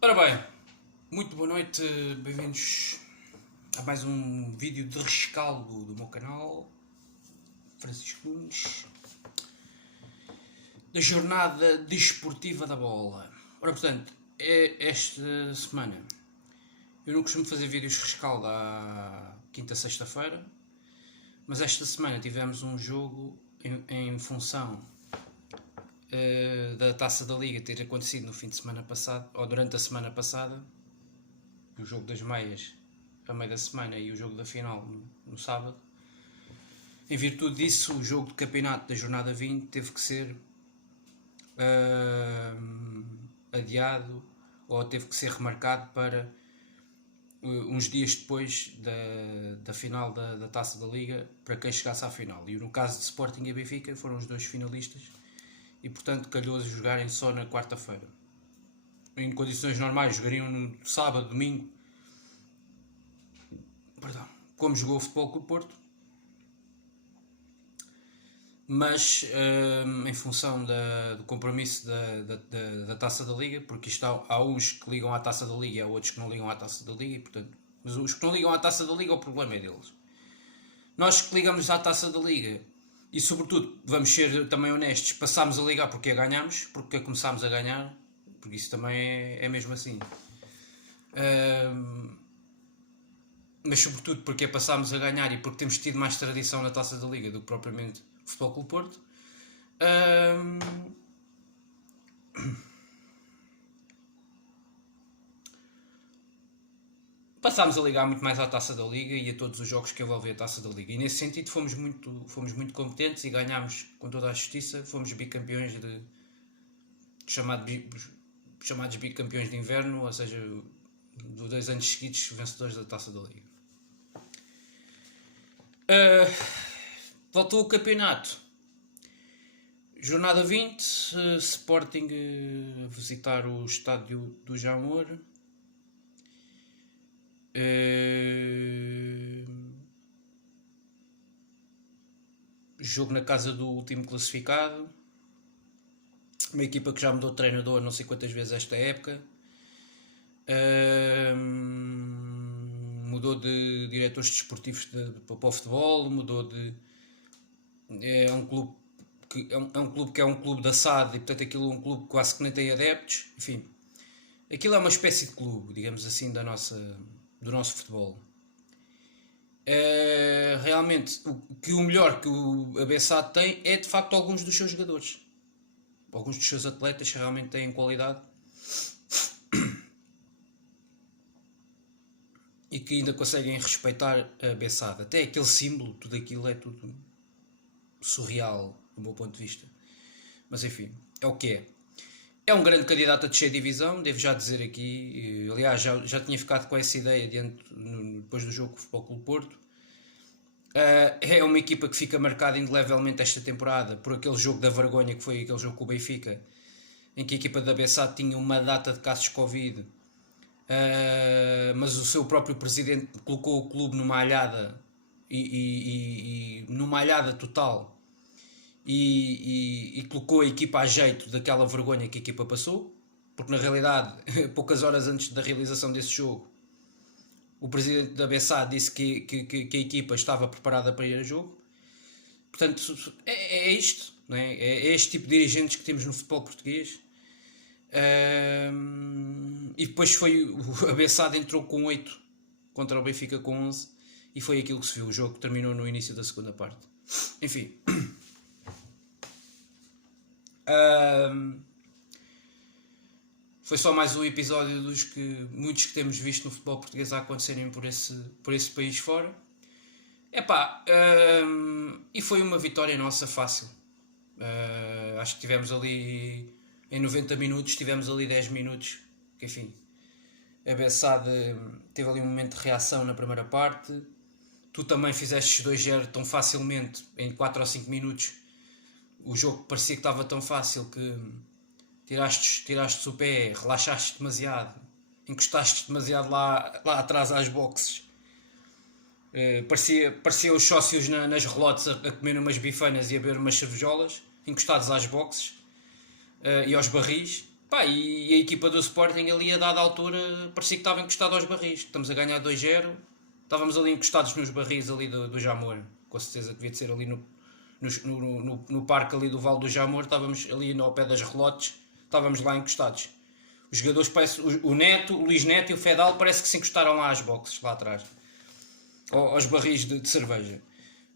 Ora bem, muito boa noite, bem-vindos a mais um vídeo de rescaldo do meu canal, Francisco Nunes, da jornada desportiva da bola. Ora, portanto, esta semana eu não costumo fazer vídeos de rescaldo à quinta, sexta-feira, mas esta semana tivemos um jogo em função da Taça da Liga ter acontecido no fim de semana passado, ou durante a semana passada, o jogo das meias a meio da semana e o jogo da final no sábado. Em virtude disso, o jogo de campeonato da jornada 20 teve que ser adiado ou teve que ser remarcado para uns dias depois da final da Taça da Liga, para quem chegasse à final. E no caso de Sporting e Benfica foram os dois finalistas e portanto calhou-se jogarem só na quarta-feira. Em condições normais jogariam no sábado, domingo, como jogou o Futebol Clube Porto, mas em função do compromisso da Taça da Liga, porque isto há uns que ligam à Taça da Liga e há outros que não ligam à Taça da Liga, e, portanto, mas os que não ligam à Taça da Liga, o problema é deles. Nós que ligamos à Taça da Liga, e sobretudo, vamos ser também honestos, passámos a ligar porque a ganhámos, porque começámos a ganhar, porque isso também é mesmo assim. Mas sobretudo porque passámos a ganhar e porque temos tido mais tradição na Taça da Liga do que propriamente o Futebol Clube Porto. Passámos a ligar muito mais à Taça da Liga e a todos os jogos que envolvem a Taça da Liga. E nesse sentido fomos muito competentes e ganhámos com toda a justiça. Fomos bicampeões chamados bicampeões de inverno, ou seja, de 2 anos seguidos vencedores da Taça da Liga. Voltou o campeonato. Jornada 20, Sporting a visitar o estádio do Jamor. Jogo na casa do último classificado. Uma equipa que já mudou de treinador não sei quantas vezes esta época. Mudou de diretores desportivos para o futebol, mudou de... É um clube que é um clube da SAD e portanto aquilo é um clube quase que nem tem adeptos. Enfim, aquilo é uma espécie de clube, digamos assim, do nosso futebol. Realmente, o melhor que a BSAD tem é de facto alguns dos seus jogadores. Alguns dos seus atletas realmente têm qualidade e que ainda conseguem respeitar a BSAD. Até aquele símbolo, tudo aquilo é tudo surreal do meu ponto de vista. Mas enfim, é o que é. É um grande candidato a descer divisão, devo já dizer aqui. Aliás, já tinha ficado com essa ideia depois do jogo com o Futebol Clube Porto. É uma equipa que fica marcada indelevelmente esta temporada por aquele jogo da vergonha que foi aquele jogo com o Benfica, em que a equipa da Bessade tinha uma data de casos de Covid, mas o seu próprio presidente colocou o clube numa alhada e numa alhada total e colocou a equipa a jeito daquela vergonha que a equipa passou, porque na realidade, poucas horas antes da realização desse jogo, o presidente da BSA disse que a equipa estava preparada para ir a jogo. Portanto, é isto, não é? É este tipo de dirigentes que temos no futebol português. E depois a BSA entrou com 8 contra o Benfica com 11 e foi aquilo que se viu. O jogo terminou no início da segunda parte. Enfim. Foi só mais um episódio dos que muitos que temos visto no futebol português a acontecerem por esse país fora. E foi uma vitória nossa fácil. Acho que tivemos ali em 90 minutos, tivemos ali 10 minutos, que enfim, a Bessade teve ali um momento de reação na primeira parte. Tu também fizeste 2-0 tão facilmente em 4 ou 5 minutos. O jogo parecia que estava tão fácil que tiraste o pé, relaxaste demasiado, encostaste demasiado lá atrás às boxes. Parecia os sócios nas relotes a comer umas bifanas e a beber umas cervejolas, encostados às boxes e aos barris. Pá, e a equipa do Sporting ali a dada altura parecia que estava encostado aos barris. Estamos a ganhar 2-0, estávamos ali encostados nos barris ali do Jamor. Com certeza que devia de ser ali no parque ali do Vale do Jamor. Estávamos ali ao pé das relotes, estávamos lá encostados. Os jogadores, parece, o Neto, o Luís Neto e o Fedal parece que se encostaram lá às boxes, lá atrás. Aos barris de cerveja.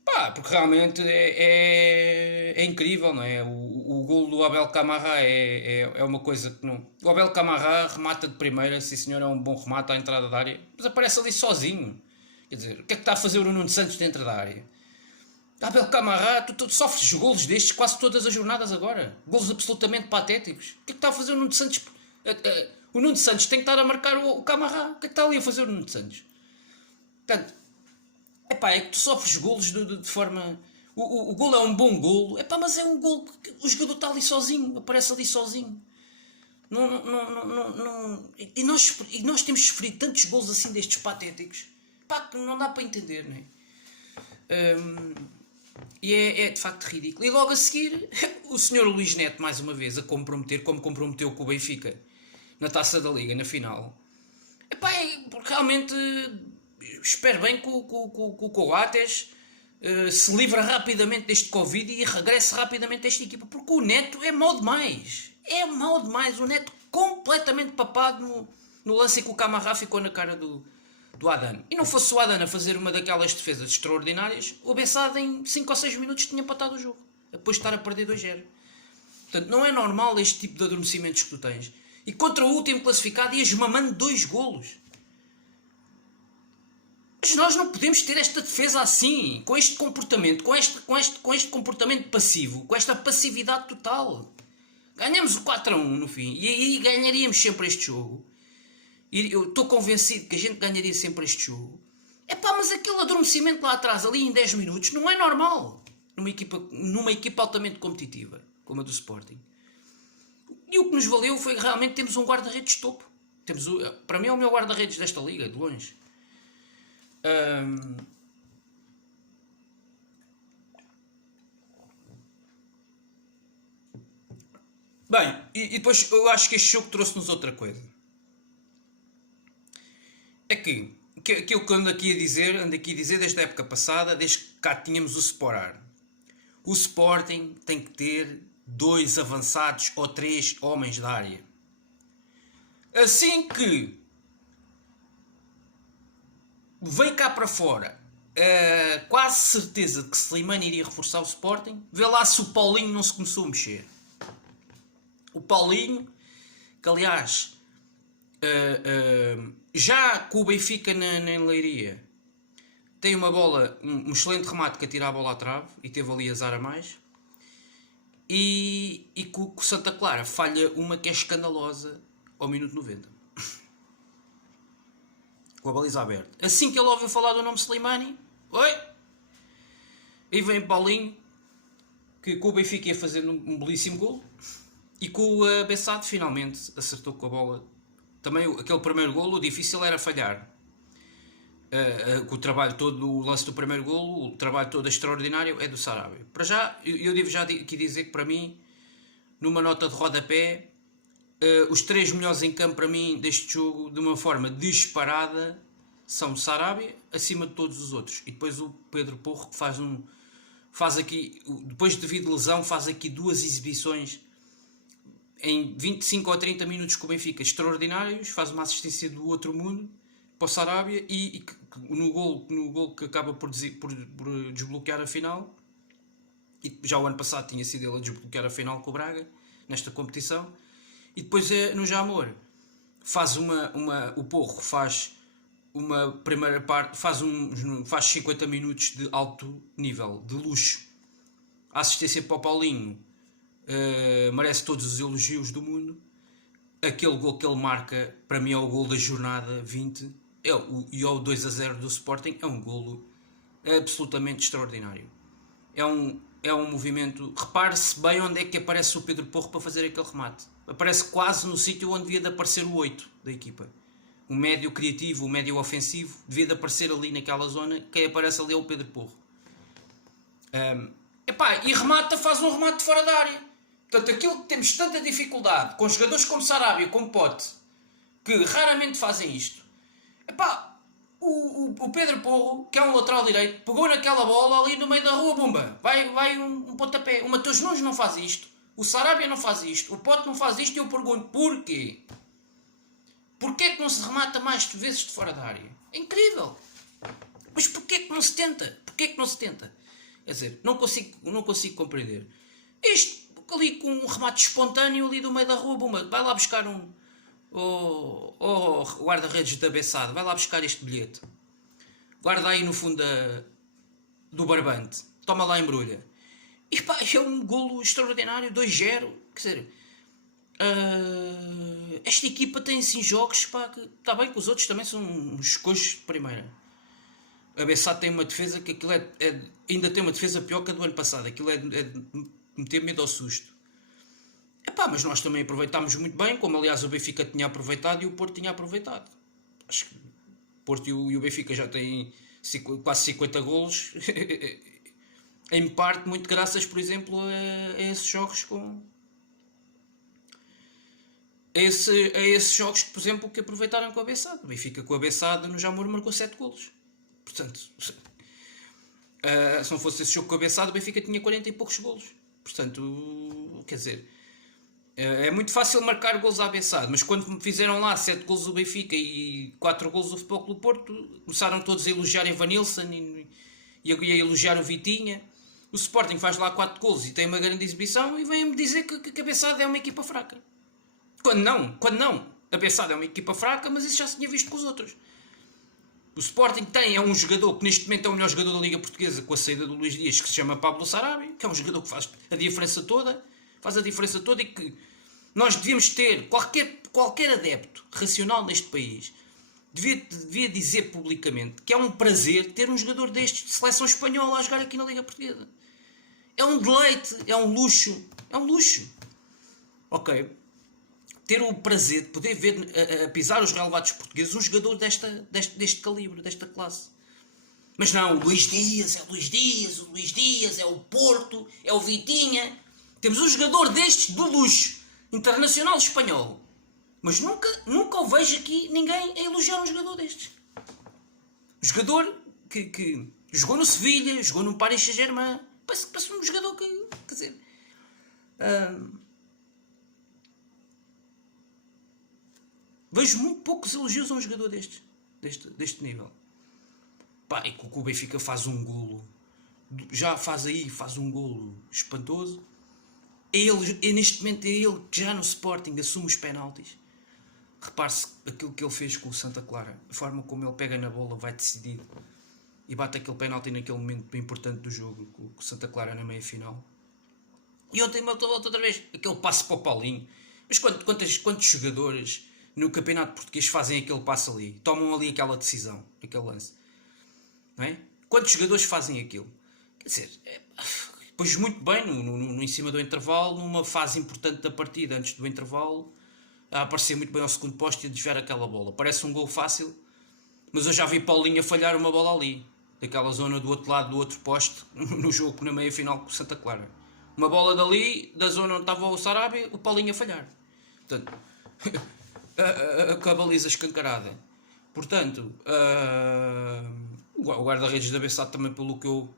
Pá, porque realmente é incrível, não é? O golo do Abel Camará é uma coisa que não... O Abel Camará remata de primeira, sim senhor, é um bom remate à entrada da área, mas aparece ali sozinho. Quer dizer, o que é que está a fazer o Nuno Santos dentro da área? Abel Camará, tu sofres golos destes quase todas as jornadas agora. Golos absolutamente patéticos. O que é que está a fazer o Nuno Santos? O Nuno Santos tem que estar a marcar o Camará. O que é que está ali a fazer o Nuno Santos? Portanto, epá, é que tu sofres golos de forma... O golo é um bom golo, epá, mas é um golo que o jogador está ali sozinho, aparece ali sozinho. E nós temos sofrido tantos golos assim destes patéticos, pá, que não dá para entender, não é? E é de facto ridículo. E logo a seguir, o senhor Luís Neto, mais uma vez, a comprometer, como comprometeu com o Benfica na Taça da Liga, na final. Epá, porque realmente espero bem que o Coates se livra rapidamente deste Covid e regresse rapidamente a esta equipa, porque o Neto é mau demais. É mau demais. O Neto completamente papado no lance em que o Camará ficou na cara do Adano. E não fosse o Adano a fazer uma daquelas defesas extraordinárias, o Bessade em 5 ou 6 minutos tinha empatado o jogo, depois de estar a perder 2-0. Portanto, não é normal este tipo de adormecimentos que tu tens. E contra o último classificado ias mamando 2 golos. Mas nós não podemos ter esta defesa assim, com este comportamento, com este comportamento passivo, com esta passividade total. Ganhamos o 4-1 no fim, e aí ganharíamos sempre este jogo. E eu estou convencido que a gente ganharia sempre este jogo. Epá, mas aquele adormecimento lá atrás, ali em 10 minutos, não é normal numa equipa altamente competitiva, como a do Sporting. E o que nos valeu foi que realmente temos um guarda-redes topo. Para mim é o melhor guarda-redes desta liga, de longe. Bem, e depois eu acho que este jogo trouxe-nos outra coisa. É que aquilo que ando aqui a dizer desde a época passada, desde que cá tínhamos o Sporar. O Sporting tem que ter 2 avançados ou 3 homens da área. Assim que veio cá para fora quase certeza de que Slimani iria reforçar o Sporting, vê lá se o Paulinho não se começou a mexer. O Paulinho, que aliás já com o Benfica na Leiria tem uma bola, um excelente remate que atira a bola à trave e teve ali azar a mais, e com o Santa Clara falha uma que é escandalosa ao minuto 90 com a baliza aberta. Assim que ele ouviu falar do nome Slimani, oi, aí vem Paulinho, que com o Benfica ia fazer um belíssimo gol, e com o Bessade finalmente acertou com a bola. Também aquele primeiro golo, o difícil era falhar. O trabalho todo, o lance do primeiro golo, o trabalho todo extraordinário é do Sarabia. Para já, eu devo já aqui dizer que para mim, numa nota de rodapé, os 3 melhores em campo para mim deste jogo, de uma forma disparada, são o Sarabia, acima de todos os outros. E depois o Pedro Porro, que faz aqui, depois devido a lesão, faz aqui 2 exibições em 25 ou 30 minutos com o Benfica extraordinários, faz uma assistência do outro mundo para o Sarabia e no gol que acaba por desbloquear a final, e já o ano passado tinha sido ele a desbloquear a final com o Braga nesta competição. E depois no Jamor faz o Porro faz uma primeira parte, faz 50 minutos de alto nível, de luxo. A assistência para o Paulinho merece todos os elogios do mundo. Aquele gol que ele marca, para mim é o gol da jornada 20, e o 2-0 do Sporting é um golo absolutamente extraordinário. É um movimento. Repare-se bem onde é que aparece o Pedro Porro para fazer aquele remate. Aparece quase no sítio onde devia de aparecer o 8 da equipa. O médio criativo, o médio ofensivo, devia de aparecer ali naquela zona. Quem aparece ali é o Pedro Porro. E remata, faz um remate fora da área. Portanto, aquilo que temos tanta dificuldade com jogadores como Sarabia, como Pote, que raramente fazem isto. Epá, o Pedro Porro, que é um lateral direito, pegou naquela bola ali no meio da rua, bomba. Vai um pontapé. O Mateus Nunes não faz isto. O Sarabia não faz isto. O Pote não faz isto. E eu pergunto, porquê? Porquê é que não se remata mais vezes de fora da área? É incrível. Mas porquê é que não se tenta? Porquê é que não se tenta? Quer dizer, não consigo compreender. Isto ali com um remate espontâneo ali do meio da rua, bomba. Vai lá buscar o guarda-redes da Bessade, vai lá buscar este bilhete. Guarda aí no fundo do barbante. Toma lá, embrulha. E pá, é um golo extraordinário, 2-0. Quer dizer, esta equipa tem assim jogos, pá, que está bem que os outros também são uns coxos de primeira. A Bessade tem uma defesa que aquilo ainda tem uma defesa pior que a do ano passado. Aquilo é de meter medo ao susto. Epá, mas nós também aproveitámos muito bem, como aliás o Benfica tinha aproveitado e o Porto tinha aproveitado. Acho que o Porto e o Benfica já têm quase 50 golos, em parte muito graças, por exemplo, a esses jogos a esses jogos, por exemplo, que aproveitaram com a Bessade. O Benfica com a Bessade no Jamor marcou 7 golos. Portanto, se não fosse esse jogo com a Bessade, o Benfica tinha 40 e poucos golos. Portanto, quer dizer, é muito fácil marcar golos à Bessade, mas quando fizeram lá 7 golos do Benfica e 4 golos do Futebol Clube do Porto, começaram todos a elogiar Evanilson e a elogiar o Vitinha. O Sporting faz lá 4 golos e tem uma grande exibição e vem-me dizer que a Bessade é uma equipa fraca. Quando não. A Bessade é uma equipa fraca, mas isso já se tinha visto com os outros. O Sporting é um jogador que neste momento é o melhor jogador da Liga Portuguesa com a saída do Luís Dias, que se chama Pablo Sarabia, que é um jogador que faz a diferença toda e que nós devíamos ter, qualquer adepto racional neste país devia dizer publicamente que é um prazer ter um jogador destes de seleção espanhola a jogar aqui na Liga Portuguesa. É um deleite, é um luxo. Ok. Ter o prazer de poder ver a pisar os relevados portugueses um jogador deste calibre, desta classe. Mas não, o Luís Dias, é o Porto, é o Vitinha. Temos um jogador destes do luxo, internacional espanhol. Mas nunca o vejo aqui ninguém a elogiar um jogador destes. Um jogador que jogou no Sevilha, jogou no Paris Saint-Germain. Parece um jogador que, quer dizer... vejo muito poucos elogios a um jogador deste nível. Pá, e que o Benfica faz um golo, faz um golo espantoso. Neste momento é ele que já no Sporting assume os penaltis. Repare-se aquilo que ele fez com o Santa Clara, a forma como ele pega na bola, vai decidido e bate aquele penalti naquele momento bem importante do jogo, com o Santa Clara na meia-final. E ontem outra vez aquele passe para o Paulinho. Mas quantos jogadores no Campeonato Português fazem aquele passo ali, tomam ali aquela decisão, aquele lance, não é? Quantos jogadores fazem aquilo? Quer dizer, depois muito bem em cima do intervalo, numa fase importante da partida, antes do intervalo, a aparecer muito bem ao segundo posto e a desviar aquela bola. Parece um gol fácil, mas eu já vi Paulinho a falhar uma bola ali, daquela zona do outro lado do outro poste, no jogo na meia-final com o Santa Clara. Uma bola dali, da zona onde estava o Sarabia, o Paulinho a falhar. Portanto... com a baliza escancarada. Portanto, o guarda-redes da Bessade também, pelo que eu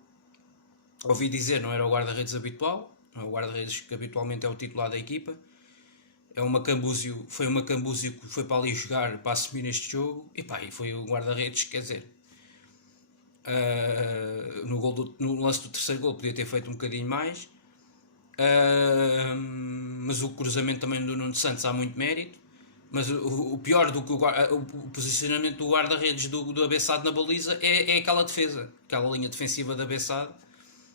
ouvi dizer, não era o guarda-redes habitual, não é o guarda-redes que habitualmente é o titular da equipa. Foi uma Cambúzio que foi para ali jogar, para assumir neste jogo, e foi o guarda-redes, quer dizer, no lance do terceiro gol podia ter feito um bocadinho mais, mas o cruzamento também do Nuno Santos há muito mérito. Mas o pior do que o posicionamento do guarda-redes do Abessade na baliza é aquela defesa, aquela linha defensiva da Abessade,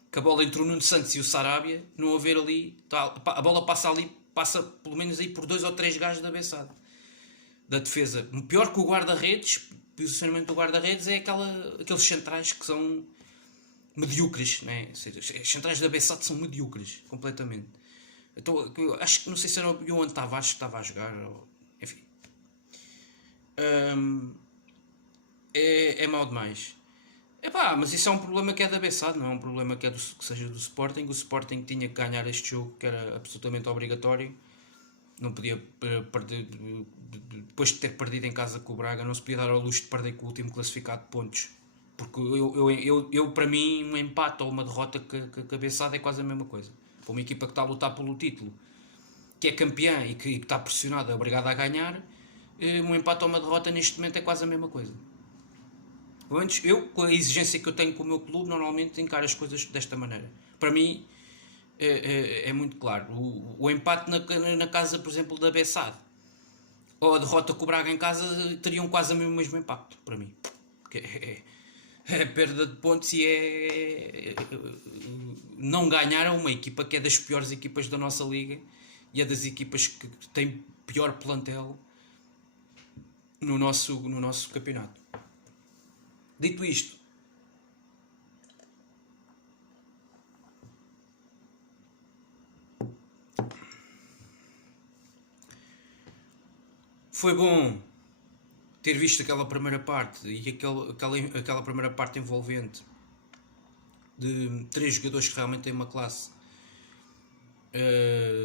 que a bola entre o Nuno Santos e o Sarabia, não haver ali, a bola passa pelo menos aí por 2 ou 3 gajos da Abessade, da defesa. Pior que o guarda-redes, o posicionamento do guarda-redes é aqueles centrais que são medíocres, né? Ou seja, os centrais da Abessade são medíocres, completamente. Então, acho que não sei se era o João Tavares que estava a jogar, enfim, é mau demais. Epá, mas isso é um problema que é da Bessade, não é um problema que, que seja do Sporting. O Sporting tinha que ganhar este jogo, que era absolutamente obrigatório. Não podia perder, depois de ter perdido em casa com o Braga, não se podia dar ao luxo de perder com o último classificado de pontos. Porque para mim, um empate ou uma derrota que a Bessade é quase a mesma coisa. Para uma equipa que está a lutar pelo título, que é campeã e que está pressionada, obrigada a ganhar, um empate ou uma derrota neste momento é quase a mesma coisa. Eu, com a exigência que eu tenho com o meu clube, normalmente encaro as coisas desta maneira. Para mim, é muito claro. O empate na casa, por exemplo, da Bessade, ou a derrota com o Braga em casa, teriam quase o mesmo impacto, para mim. Porque é perda de pontos e não ganhar a uma equipa que é das piores equipas da nossa liga e é das equipas que tem pior plantel no nosso campeonato. Dito isto, foi bom ter visto aquela primeira parte e aquela primeira parte envolvente de 3 jogadores que realmente têm uma classe.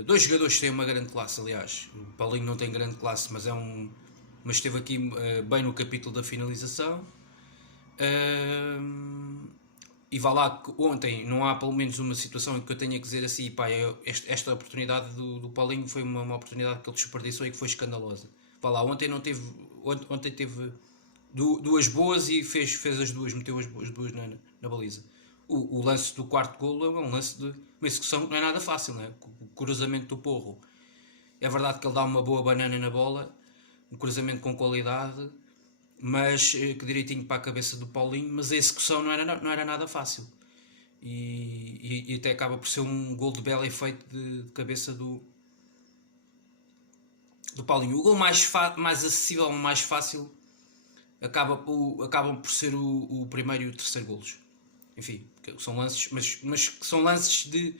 2 jogadores que têm uma grande classe, aliás. O Paulinho não tem grande classe, mas esteve aqui bem no capítulo da finalização. E vá lá que ontem não há pelo menos uma situação em que eu tenha que dizer assim, pá, esta oportunidade do Paulinho foi uma oportunidade que ele desperdiçou e que foi escandalosa. Vá lá, ontem teve duas boas e fez as duas, meteu as duas na baliza. O lance do quarto golo é um lance de uma execução que não é nada fácil, né? O cruzamento do Porro. É verdade que ele dá uma boa banana na bola, um cruzamento com qualidade, mas que direitinho para a cabeça do Paulinho, mas a execução não era nada fácil. E até acaba por ser um gol de belo efeito de cabeça do Paulinho. O gol mais acessível, mais fácil, acabam por ser o primeiro e o terceiro golos. Enfim, são lances, mas que são lances de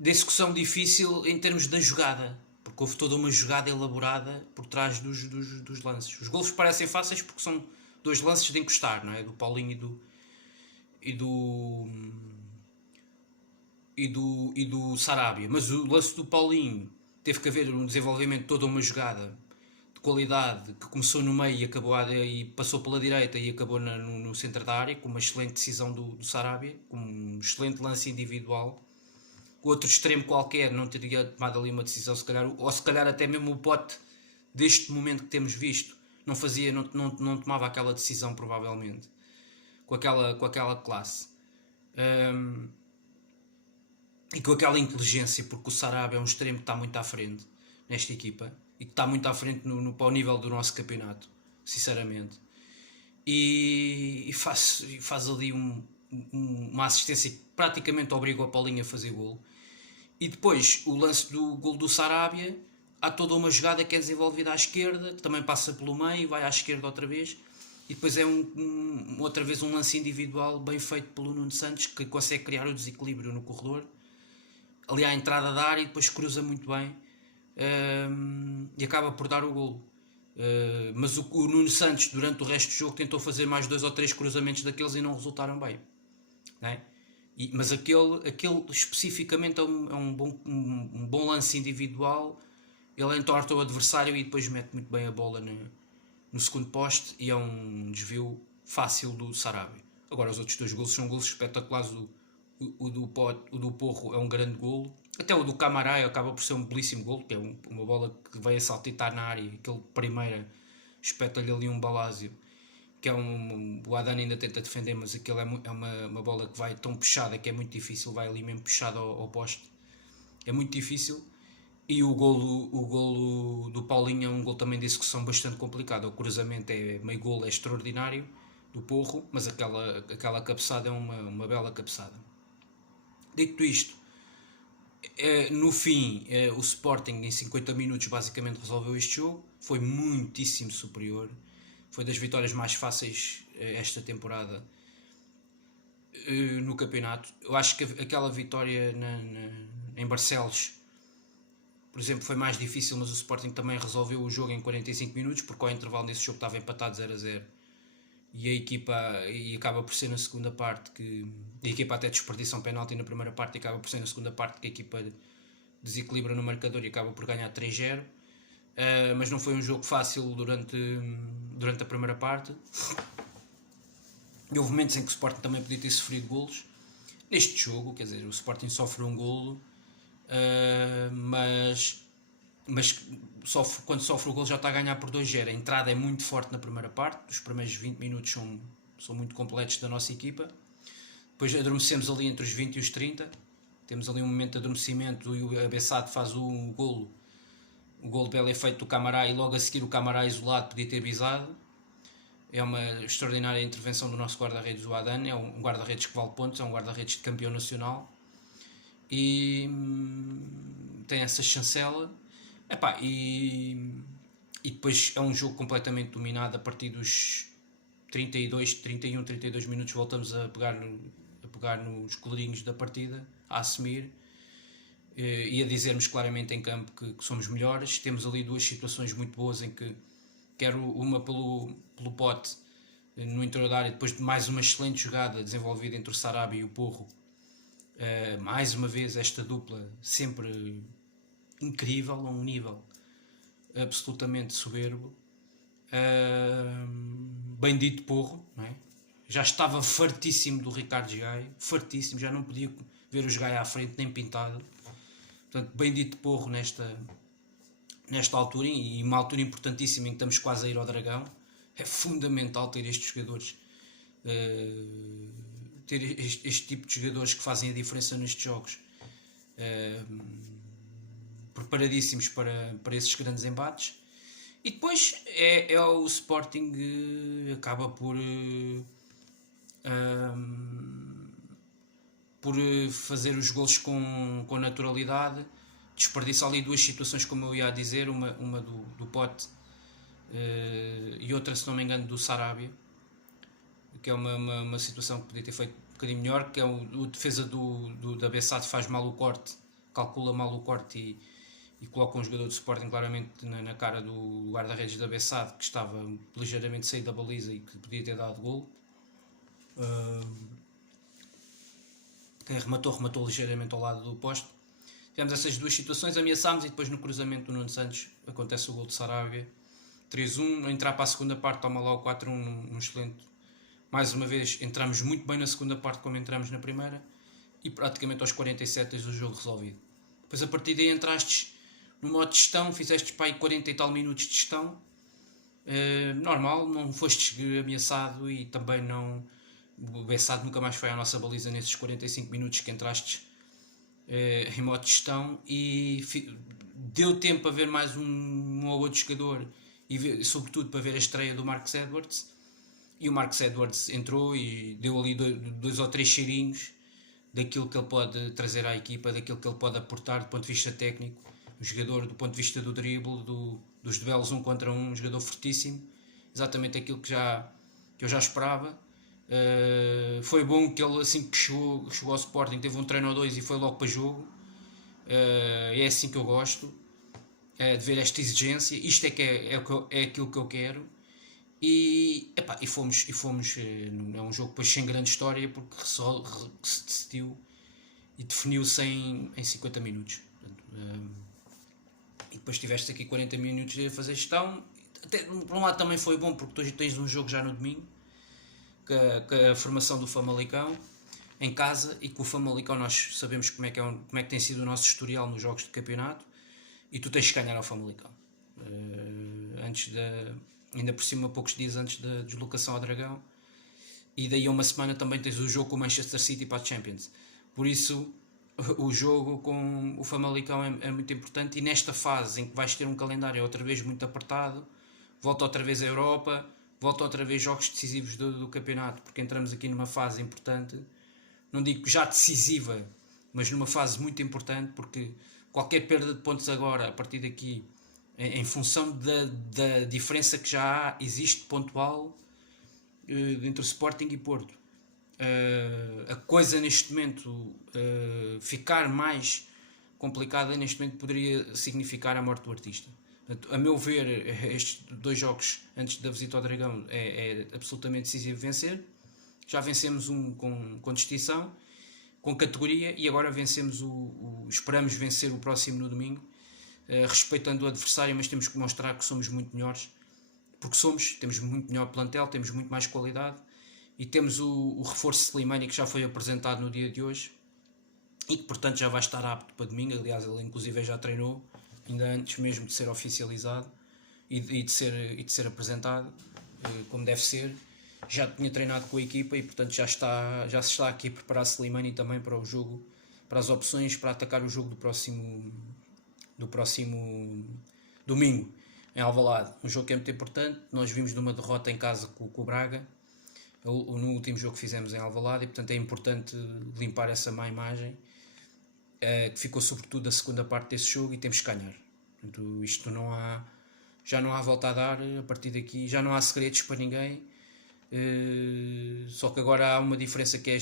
execução difícil em termos da jogada, porque houve toda uma jogada elaborada por trás dos lances. Os golos parecem fáceis porque são 2 lances de encostar, não é? Do Paulinho e do e do Sarabia, mas o lance do Paulinho teve que haver um desenvolvimento de toda uma jogada de qualidade que começou no meio e acabou e passou pela direita e acabou no centro da área com uma excelente decisão do Sarabia, com um excelente lance individual. O outro extremo qualquer não teria tomado ali uma decisão, se calhar, ou se calhar até mesmo o Pote deste momento que temos visto não tomava aquela decisão provavelmente com aquela classe. E com aquela inteligência, porque o Sarabia é um extremo que está muito à frente nesta equipa e que está muito à frente para o nível do nosso campeonato, sinceramente. E faz ali uma assistência que praticamente obriga o Paulinho a fazer gol. E depois o lance do gol do Sarabia, há toda uma jogada que é desenvolvida à esquerda, que também passa pelo meio, vai à esquerda outra vez. E depois é outra vez um lance individual bem feito pelo Nuno Santos, que consegue criar o desequilíbrio no corredor ali à entrada da área e depois cruza muito bem e acaba por dar o golo. Mas o Nuno Santos durante o resto do jogo tentou fazer mais 2 ou 3 cruzamentos daqueles e não resultaram bem, não é? Mas aquele especificamente é um bom lance individual. Ele entorta o adversário e depois mete muito bem a bola no segundo poste e é um desvio fácil do Sarabia. Agora os outros 2 golos são golos espetaculares. O do Porro é um grande golo. Até o do Camará acaba por ser um belíssimo golo, que é uma bola que vai a saltitar na área. Aquele primeiro espeta-lhe ali um balásio, que é o Adani ainda tenta defender, mas aquilo é uma bola que vai tão puxada que é muito difícil, vai ali mesmo puxada ao poste. É muito difícil. E o golo do Paulinho é um golo também de execução bastante complicado. O cruzamento é meio golo, é extraordinário do Porro, mas aquela cabeçada é uma bela cabeçada. Dito isto, no fim o Sporting em 50 minutos basicamente resolveu este jogo, foi muitíssimo superior, foi das vitórias mais fáceis esta temporada no campeonato. Eu acho que aquela vitória em Barcelos, por exemplo, foi mais difícil, mas o Sporting também resolveu o jogo em 45 minutos, porque ao intervalo desse jogo estava empatado 0-0 e a equipa e acaba por ser na segunda parte que a equipa até desperdiça um penalti na primeira parte e acaba por ser na segunda parte que a equipa desequilibra no marcador e acaba por ganhar 3-0. Mas não foi um jogo fácil durante a primeira parte. E houve momentos em que o Sporting também podia ter sofrido golos. Neste jogo, quer dizer, o Sporting sofre um golo, mas quando sofre o golo já está a ganhar por 2-0. A entrada é muito forte na primeira parte, os primeiros 20 minutos são muito completos da nossa equipa. Depois adormecemos ali entre os 20 e os 30. Temos ali um momento de adormecimento e o Abessado faz o golo. O golo belo é feito do Camará e logo a seguir o Camará isolado podia ter bisado. É uma extraordinária intervenção do nosso guarda-redes, do Adan. É um guarda-redes que vale pontos, é um guarda-redes de campeão nacional. E tem essa chancela. E depois é um jogo completamente dominado. A partir dos 32, 31, 32 minutos voltamos a pegar nos colorinhos da partida, a assumir e a dizermos claramente em campo que somos melhores. Temos ali duas situações muito boas em que quero uma pelo pote no interior da área, depois de mais uma excelente jogada desenvolvida entre o Sarabia e o Porro. Mais uma vez esta dupla sempre incrível, a um nível absolutamente soberbo. Bem dito Porro, não é? Já estava fartíssimo do Ricardo Gaio, fartíssimo, já não podia ver os Gaio à frente nem pintado. Portanto, bem dito Porro nesta altura, e uma altura importantíssima em que estamos quase a ir ao Dragão. É fundamental ter estes jogadores, ter este tipo de jogadores que fazem a diferença nestes jogos, preparadíssimos para esses grandes embates. E depois é o Sporting acaba por fazer os golos com naturalidade. Desperdiça ali duas situações, como eu ia dizer, uma do Pote e outra, se não me engano, do Sarabia, que é uma situação que podia ter feito um bocadinho melhor, que é o defesa da Bessade faz mal o corte, calcula mal o corte e coloca um jogador de Sporting claramente na cara do guarda-redes da Bessade, que estava ligeiramente saído da baliza e que podia ter dado golo. Quem rematou ligeiramente ao lado do poste. Tivemos essas duas situações, ameaçámos e depois no cruzamento do Nuno Santos acontece o gol de Sarabia. 3-1, entrar para a segunda parte, toma lá o 4-1 num excelente. Mais uma vez, entramos muito bem na segunda parte como entramos na primeira e praticamente aos 47 tens o jogo resolvido. Depois a partir daí entraste no modo de gestão, fizeste para aí 40 e tal minutos de gestão. Normal, não fostes ameaçado e também não... O Bessado nunca mais foi à nossa baliza nesses 45 minutos que entraste em modo de gestão, e deu tempo a ver mais um ou outro jogador e sobretudo para ver a estreia do Marcus Edwards. E o Marcus Edwards entrou e deu ali dois ou três cheirinhos daquilo que ele pode trazer à equipa, daquilo que ele pode aportar do ponto de vista técnico. Um jogador do ponto de vista do drible, dos duelos 1 contra 1, um jogador fortíssimo, exatamente aquilo que eu já esperava. Foi bom que ele, assim que chegou ao Sporting, teve um treino ou dois e foi logo para jogo. É assim que eu gosto, de ver esta exigência. Isto é aquilo que eu quero. E fomos é um jogo depois sem grande história, porque só se decidiu e definiu-se em 50 minutos. Portanto, e depois tiveste aqui 40 minutos a fazer gestão. Até, por um lado também foi bom, porque tu tens um jogo já no domingo, com a formação do Famalicão em casa, e com o Famalicão nós sabemos como é que tem sido o nosso historial nos jogos de campeonato, e tu tens que ganhar ao Famalicão. Ainda por cima, poucos dias antes da deslocação ao Dragão, e daí a uma semana também tens o jogo com o Manchester City para a Champions. Por isso o jogo com o Famalicão é muito importante, e nesta fase em que vais ter um calendário outra vez muito apertado, volta outra vez a Europa, volta outra vez jogos decisivos do campeonato, porque entramos aqui numa fase importante, não digo já decisiva, mas numa fase muito importante, porque qualquer perda de pontos agora, a partir daqui, em função da diferença que já existe pontual entre o Sporting e Porto, a coisa neste momento ficar mais complicada, neste momento poderia significar a morte do artista. A meu ver, estes 2 jogos antes da visita ao Dragão é absolutamente decisivo vencer. Já vencemos um com distinção, com categoria, e agora vencemos esperamos vencer o próximo no domingo, respeitando o adversário, mas temos que mostrar que somos muito melhores, porque temos muito melhor plantel, temos muito mais qualidade, e temos o reforço Slimani, que já foi apresentado no dia de hoje e que portanto já vai estar apto para domingo. Aliás, ele inclusive já treinou ainda antes mesmo de ser oficializado e de ser apresentado, como deve ser. Já tinha treinado com a equipa e portanto já se está aqui a preparar Slimani também para o jogo, para as opções para atacar o jogo do próximo domingo em Alvalade. Um jogo que é muito importante. Nós vimos de uma derrota em casa com o Braga no último jogo que fizemos em Alvalade, e portanto é importante limpar essa má imagem, que ficou sobretudo a segunda parte desse jogo, e temos que ganhar. Portanto, isto já não há volta a dar. A partir daqui já não há segredos para ninguém. Só que agora há uma diferença, que é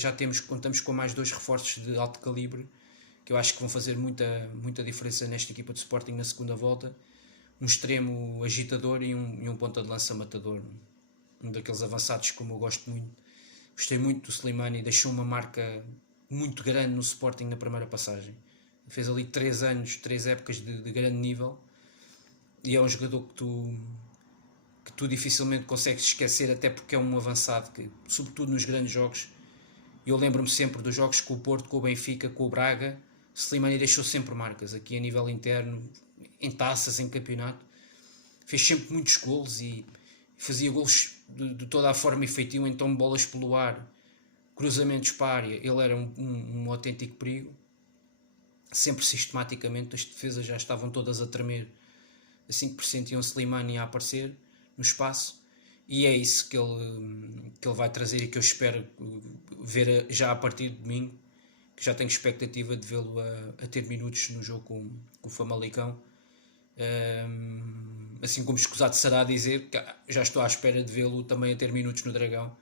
contamos com mais 2 reforços de alto calibre, que eu acho que vão fazer muita diferença nesta equipa de Sporting na segunda volta. Um extremo agitador e um ponta de lança matador, um daqueles avançados como eu gosto muito. Gostei muito do Slimani, deixou uma marca muito grande no Sporting na primeira passagem. Fez ali 3 anos, 3 épocas de grande nível, e é um jogador que tu dificilmente consegues esquecer, até porque é um avançado que, sobretudo nos grandes jogos, eu lembro-me sempre dos jogos com o Porto, com o Benfica, com o Braga, Slimani deixou sempre marcas, aqui a nível interno, em taças, em campeonato, fez sempre muitos golos e fazia golos de toda a forma efetiva. Então bolas pelo ar, cruzamentos para a área, ele era um autêntico perigo, sempre sistematicamente. As defesas já estavam todas a tremer assim que pressentiam Slimani a aparecer no espaço, e é isso que ele vai trazer e que eu espero ver já a partir de domingo, que já tenho expectativa de vê-lo a ter minutos no jogo com o Famalicão. Assim como escusado será dizer que já estou à espera de vê-lo também a ter minutos no Dragão,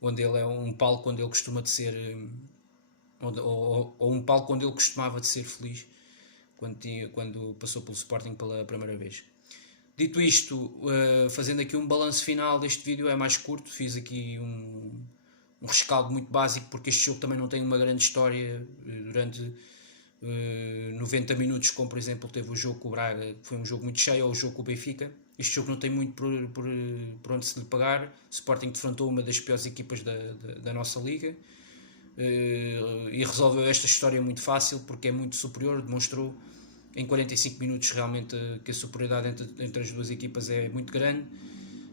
onde ele é um palco onde ele costuma de ser, ou um palco onde ele costumava de ser feliz quando passou pelo Sporting pela primeira vez. Dito isto, fazendo aqui um balanço final deste vídeo, é mais curto, fiz aqui um rescaldo muito básico, porque este jogo também não tem uma grande história durante 90 minutos, como por exemplo teve o jogo com o Braga, que foi um jogo muito cheio, ou o jogo com o Benfica. Este jogo não tem muito por onde se lhe pagar. O Sporting defrontou uma das piores equipas da nossa liga, e resolveu esta história muito fácil, porque é muito superior, demonstrou em 45 minutos realmente que a superioridade entre as duas equipas é muito grande.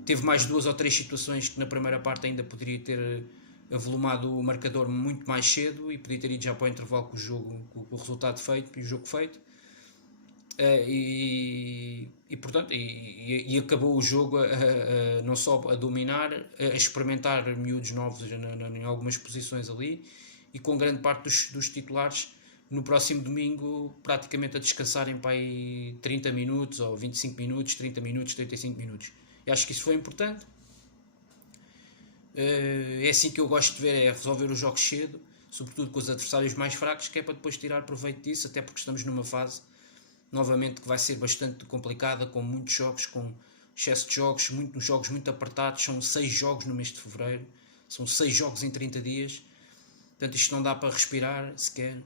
Teve mais 2 ou 3 situações que na primeira parte ainda poderia ter avolumado o marcador muito mais cedo e podia ter ido já para o intervalo com o resultado feito e o jogo feito. Portanto, acabou o jogo não só a dominar, a experimentar miúdos novos em algumas posições ali, e com grande parte dos titulares no próximo domingo praticamente a descansarem para aí 30 minutos ou 25 minutos, 30 minutos, 35 minutos. Eu acho que isso foi importante. É assim que eu gosto de ver, é resolver os jogos cedo, sobretudo com os adversários mais fracos, que é para depois tirar proveito disso, até porque estamos numa fase novamente que vai ser bastante complicada, com muitos jogos, com excesso de jogos, jogos muito apertados. São 6 jogos no mês de fevereiro, são 6 jogos em 30 dias, portanto isto não dá para respirar sequer,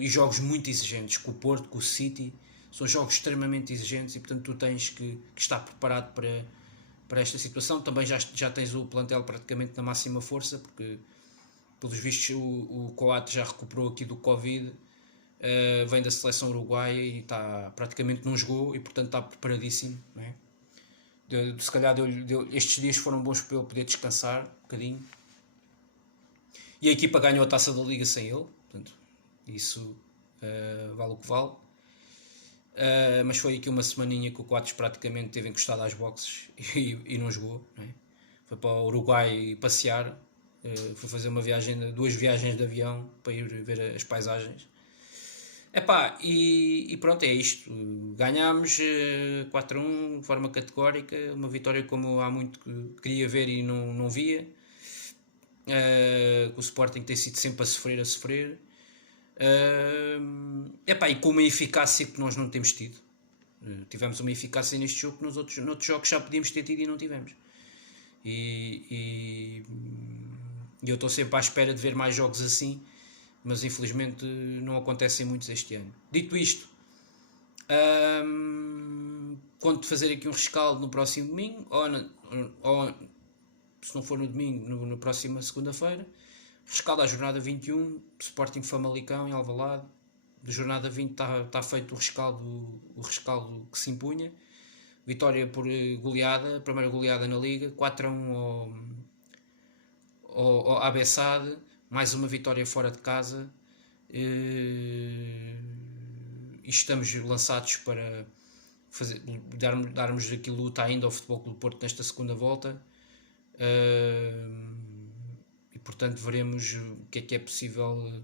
e jogos muito exigentes, com o Porto, com o City, são jogos extremamente exigentes, e portanto tu tens que estar preparado para esta situação. Também já tens o plantel praticamente na máxima força, porque pelos vistos o Coates já recuperou aqui do Covid, vem da seleção uruguaia e praticamente não jogou, e portanto está preparadíssimo, não é? Se calhar estes dias foram bons para ele poder descansar um bocadinho, e a equipa ganhou a taça da Liga sem ele, portanto isso vale o que vale. Mas foi aqui uma semaninha que o Coates praticamente teve encostado às boxes e não jogou, não é? Foi para o Uruguai passear, foi fazer 2 viagens de avião para ir ver as paisagens. E pronto, é isto. Ganhámos 4-1 de forma categórica, uma vitória como há muito que queria ver e não via. O Sporting tem sido sempre a sofrer. E com uma eficácia que nós não temos tido. Tivemos uma eficácia neste jogo que noutros jogos já podíamos ter tido e não tivemos. E eu estou sempre à espera de ver mais jogos assim, mas infelizmente não acontecem muitos este ano. Dito isto, conto fazer aqui um rescaldo no próximo domingo, ou se não for no domingo, na próxima segunda-feira. Rescaldo à jornada 21, Sporting Famalicão em Alvalade. Da jornada 20 está feito o rescaldo que se impunha. Vitória por goleada, primeira goleada na Liga, 4-1 ao Abessade, mais uma vitória fora de casa. E estamos lançados para darmos aqui luta ainda ao Futebol Clube do Porto nesta segunda volta. E portanto veremos o que é possível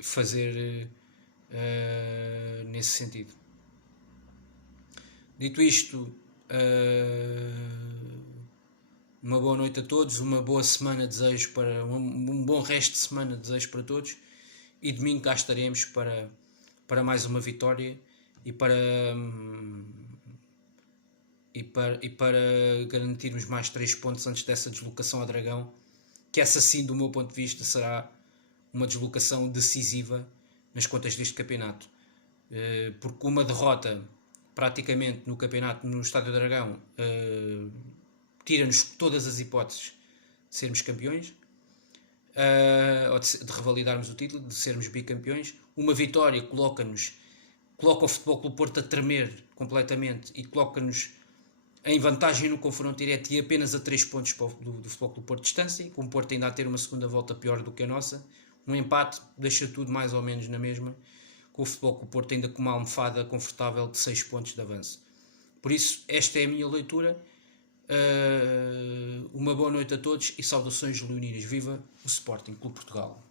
fazer nesse sentido. Dito isto, uma boa noite a todos, uma boa semana desejo para um bom resto de semana desejo para todos, e domingo cá estaremos para mais uma vitória e para garantirmos mais 3 pontos antes dessa deslocação a Dragão, que essa sim, do meu ponto de vista, será uma deslocação decisiva nas contas deste campeonato, porque uma derrota praticamente no campeonato no Estádio do Dragão tira-nos todas as hipóteses de sermos campeões, ou de revalidarmos o título, de sermos bicampeões. Uma vitória coloca o Futebol Clube do Porto a tremer completamente e coloca-nos em vantagem no confronto direto e apenas a 3 pontos do Futebol Clube do Porto de distância, com o Porto ainda a ter uma segunda volta pior do que a nossa. Um empate deixa tudo mais ou menos na mesma, com o Futebol Clube do Porto ainda com uma almofada confortável de 6 pontos de avanço. Por isso, esta é a minha leitura. Uma boa noite a todos e saudações leoninas. Viva o Sporting Clube Portugal!